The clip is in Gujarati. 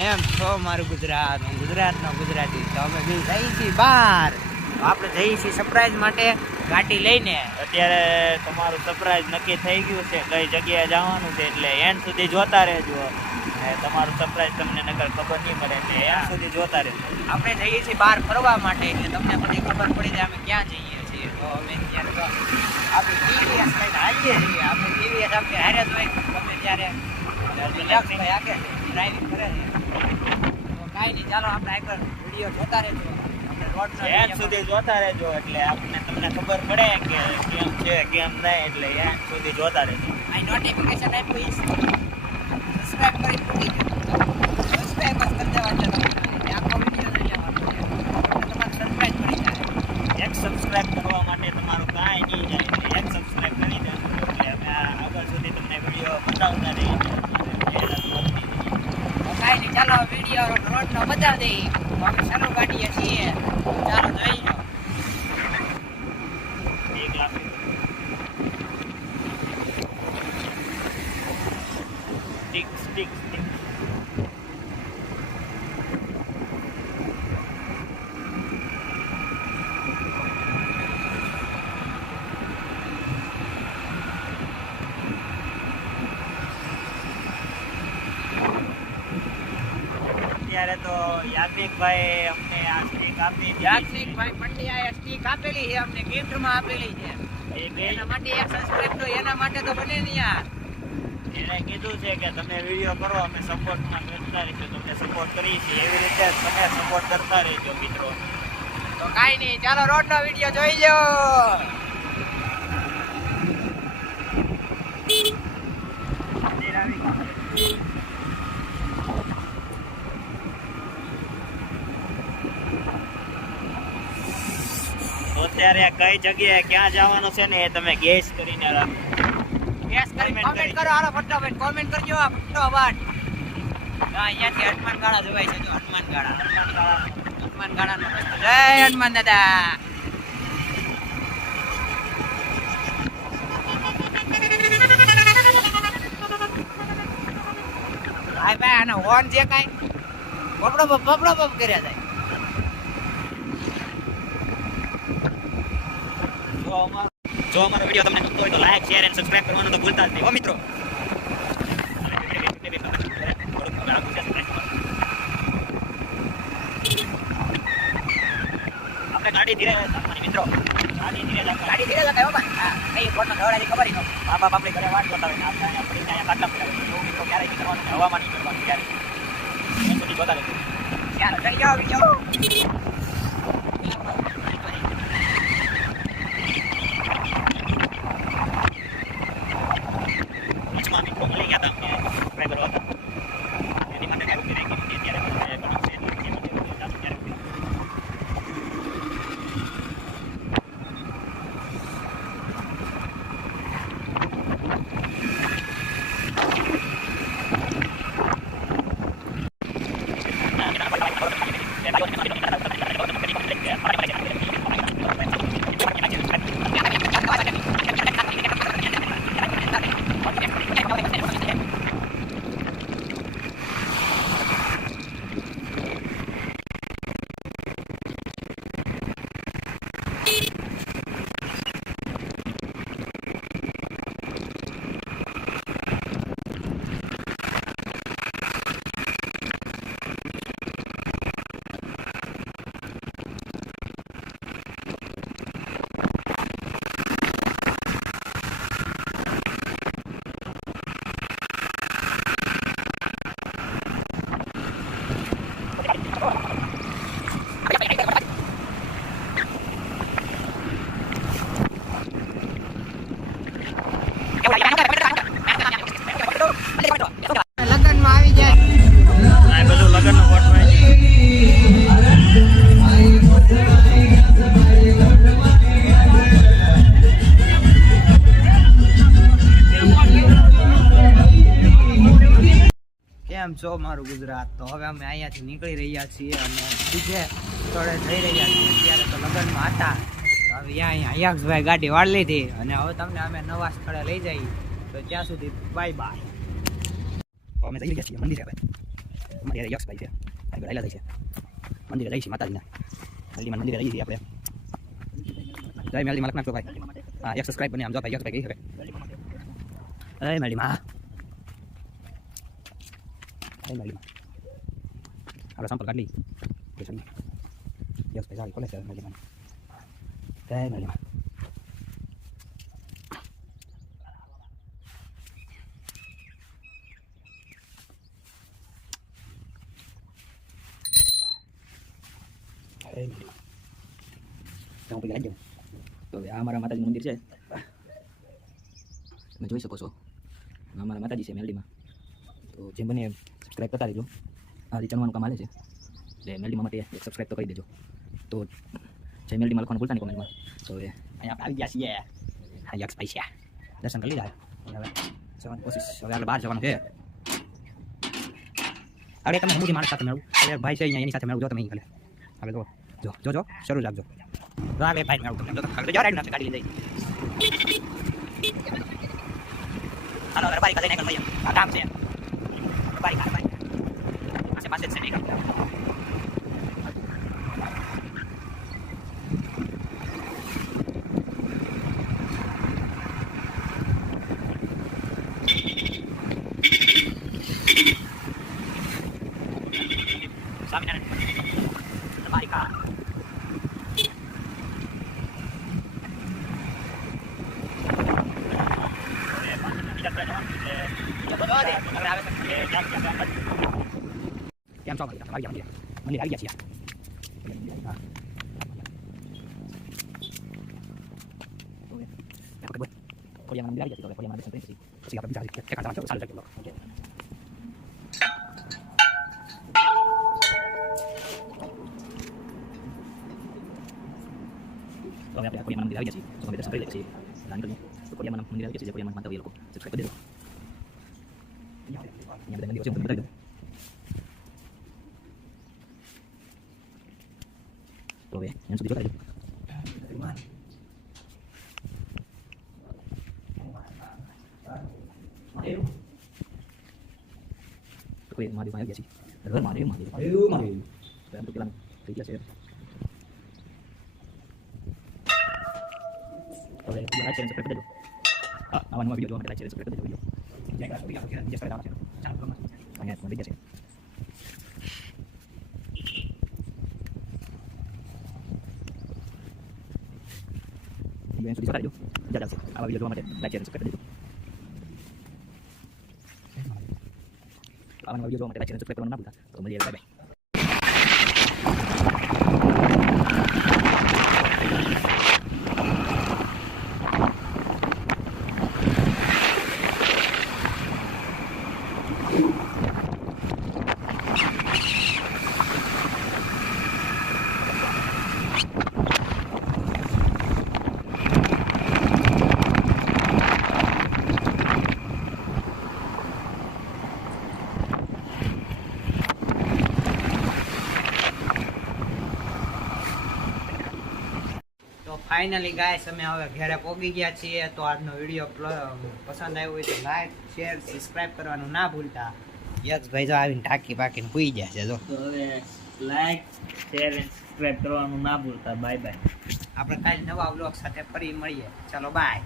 કેમ છો મારું ગુજરાત હું ગુજરાતનો ગુજરાતી. તો અમે બી જઈએ છીએ બહાર. આપણે જઈએ છીએ સરપ્રાઈઝ માટે ગાડી લઈને. અત્યારે તમારું સરપ્રાઈઝ નક્કી થઈ ગયું છે. કઈ જગ્યાએ જવાનું છે એટલે એન્ડ સુધી જોતા રહેજો. તમારું સરપ્રાઈઝ તમને નકર ખબર નહીં પડે એટલે એન્ડ સુધી જોતા રહેજો. આપણે જઈએ છીએ બહાર ફરવા માટે. એટલે તમને બધી ખબર પડી જાય અમે ક્યાં જઈએ છીએ. તો અમે ત્યારે તો આપણે ટીવીએસ લઈને હાલીએ છીએ. આપણે ટીવીએસ આપણે હારે જ હોય. ગમે ત્યારે આગળ ડ્રાઇવિંગ કરે છે. તો કાંઈ નહીં ચાલો આપણે આગળ વીડિયો જોતા રહેજો. આપણે એન્ડ સુધી જોતા રહેજો એટલે આપણને તમને ખબર પડે કે કેમ છે કેમ નહીં એટલે એન્ડ સુધી જોતા રહેજો. આઈ નોટિફિકેશન આપ્યું સબસ્ક્રાઇબ કરી મૂકી દો સબસ્ક્રાઇબ જ કરી દેવા એટલે આખો વીડિયો લઈ લેવાનો તમારે સબસ્ક્રાઇબ કરી જાય એક સબસ્ક્રાઇબ કરવા માટે તમારું કાંઈ નહીં જાય એટલે એક સબસ્ક્રાઇબ કરી દેજો એટલે અમે આ આગળ સુધી તમને વીડિયો બતાવતા રહીએ તો કાંઈ નહીં ચાલો વીડિયો રોડનો બતાવી દઈએ તો અમે શરૂ કાઢીએ છીએ ચાલો જોઈ લો એક લાખ સ્ટિક સ્ટિક સ્ટિક અત્યારે તો યાજ્ઞિકભાઈ અમને આ સ્ટીક આપી. યાજ્ઞિકભાઈ પંડ્યાએ સ્ટીક આપેલી છે અમને ગિફ્ટમાં આપેલી છે. એના માટે એક સબસ્ક્રાઇબ તો એના માટે તો બને ને યાર. એને કીધું છે કે તમે વીડિયો કરો અમે સપોર્ટમાં કરતા રહીશું. તમને સપોર્ટ કરીએ છીએ. એવી રીતે તમે સપોર્ટ કરતા રહેજો મિત્રો. તો કાંઈ નહીં ચાલો રોડનો વીડિયો જોઈ લો તો અત્યારે કઈ જગ્યાએ ક્યાં જવાનું છે ને એ તમે ગેસ કરીને રાખો યસ કરી કોમેન્ટ કરી. હાલો ફટાફટ કોમેન્ટ કરજો ફટાફટ અહીંયાથી હનુમાન ગાળા જોવાય છે જો હનુમાન ગાળા હનુમાન ગાળાનો જય હનુમાન દાદા. ભાઈ ભાઈ આનો હોર્ન છે કાંઈ બબડો બબ બબડો બબ કર્યા જાય જો અમારો વીડિયો તમને ગમતો હોય તો લાઈક શેર એન્ડ સબસ્ક્રાઇબ કરવાનું તો ભૂલતા જ નહીં. હો મિત્રો. આપણે ગાડી ધીરે રાખવાની મિત્રો. ગાડી ધીરે રાખવાની. ગાડી ધીરે ફોટો દોડાની ખબર મા બાપ આપણી ઘરે વાત કરતા હોય. આપણે. એવું મિત્રો ક્યારેય નહીં કરવાનું હવામાં નહીં કરવાનું જોતા રહેજો. કેમ છો મારું ગુજરાત, તો હવે અમે અહીંયાથી નીકળી રહ્યા છીએ અને બીજે સ્થળે જઈ રહ્યા છીએ. અત્યારે તો લગ્નમાં હતા. હવે અહીંયા અહીંયા અયક્ષભાઈ ગાડી વાળી લીધી અને હવે તમને અમે નવા સ્થળે લઈ જઈએ તો ત્યાં સુધી બાય બાય તો અમે જઈ રહ્યા છીએ, મંદિરે હવે. અમારે યક્ષભાઈ છે. રહેલા જાય છે મંદિરે છીએ, માતાજીના. હલ્દીમાં મંદિરે જઈએ છીએ આપણે. જય મેલડીમાં લખ નાખજો ભાઈ. હા, એક સબસ્ક્રાઈબ બને આમ જો ભાઈ, યક્ષભાઈ કહી શકે જય મેલડીમાં જય મેલડીમાં આપણે સંપર્ક કાઢી લઈએ યક્ષભાઈ સારી કોલેજ છે મેલડીમાં જય મેલડીમાં જય મેલડીમાં હું પૈકી લાગી જાઉં તો હવે આ અમારા માતાજીનું મંદિર છે તમે જોઈ શકો છો આ અમારા માતાજી છે મેલડીમાં તો જેમ બને સબસ્ક્રાઈબ કરતા રહેજો. આ રીતે કામ હાલે છે. એટલે મેલડીમાં માટે એક સબસ્ક્રાઈબ તો કરી દેજો. તો જય મેલડીમાં લખવાનું ભૂલતા નહીં કોમેન્ટમાં તો હવે અહીંયા આવી ગયા છીએ. હા યક્ષ પૈસા દર્શન કરી લીધા. હવે જવાની કોશિશ. હવે આપણે બહાર જવાનું છે. અરે તમે હું માણસ સાથે મેળવું? અરે, ભાઈ છે અહીંયા, એની સાથે મેળવું. જો તમે અહીં હવે જો જો જો જો, શરૂ રાખજો. જો ભાઈ મેળવું તમને. જો તમે આગળ જો, રાઈડ કાઢી લઈ હાલો બાઈક લઈને નીકળ ભાઈ, આ કામ છે. બાઈક આ બાઈક પાસે પાસે જ છે નહીં કામ સ્વામિનારાયણ તમારી કાર કેમ છો ભાઈ આવી ગયા મંદિર મંદિર આવી ગયા છીએ હા. ઓકે. ઓકે, બોલ. ફળિયામાં મંદિર આવી ગયા છીએ તો હવે ફળિયામાં દર્શન કરી પછી પછી આપણે બીજા ઠેકાણા જવાનું છે. ચાલુ રાખજો. ઓકે. તો હવે આપણે આ ખોડિયામાં મંદિર આવી ગયા છીએ તો અમે દર્શન કરી લઈએ પછી દાન કરીએ તો ખોડિયામાં મંદિર આવી ગયા છીએ જે ખોડિયામાં માનતા હોય એ લોકો સબસ્ક્રાઈબ કરી દેજો અહીંયા બધા મંદિરો છે હું તમને બતાવી દઉં તો હવે એમ સુધી જોતા રહેજો તો કોઈ મહાદેવ આવી ગયા છીએ હર મહાદેવ મહાદેવ મહાદેવ મહાદેવ તો એમ તો પેલા થઈ ગયા છે તો હવે લાઈક શેર સબસ્ક્રાઈબ કરી દેજો હા આવા નવા વીડિયો જોવા માટે લાઈક શેર સબસ્ક્રાઈબ કરી દેજો વીડિયો જય શ્રી રામ છે ચાલો અહીંયા મળી જશે વીડિયો સુધી જોતા રહેજો મજા આવશે આવા વીડિયો જોવા માટે લાઈક શેર સબસ્ક્રાઈબ કરી દેજો આવા વીડિયો જોવા માટે લાઈક શેર સબસ્ક્રાઈબ કરવાનું ના ભૂલતા તો મળીએ બાય બાય ફાઇનલી ગાય અમે હવે ઘેરે પહોંચી ગયા છીએ. તો આજનો વીડિયો પસંદ આવ્યો હોય તો લાઈક શેર સબસ્ક્રાઇબ કરવાનું ના ભૂલતા. યક્ષભાઈ જો આવીને ટાંકી પાકીને પૂઈ ગયા છે જો. તો હવે લાઈક શેર અને સબસ્ક્રાઈબ કરવાનું ના ભૂલતા. બાય બાય આપણે કાલે નવા વ્લોગ સાથે ફરી મળીએ. ચાલો બાય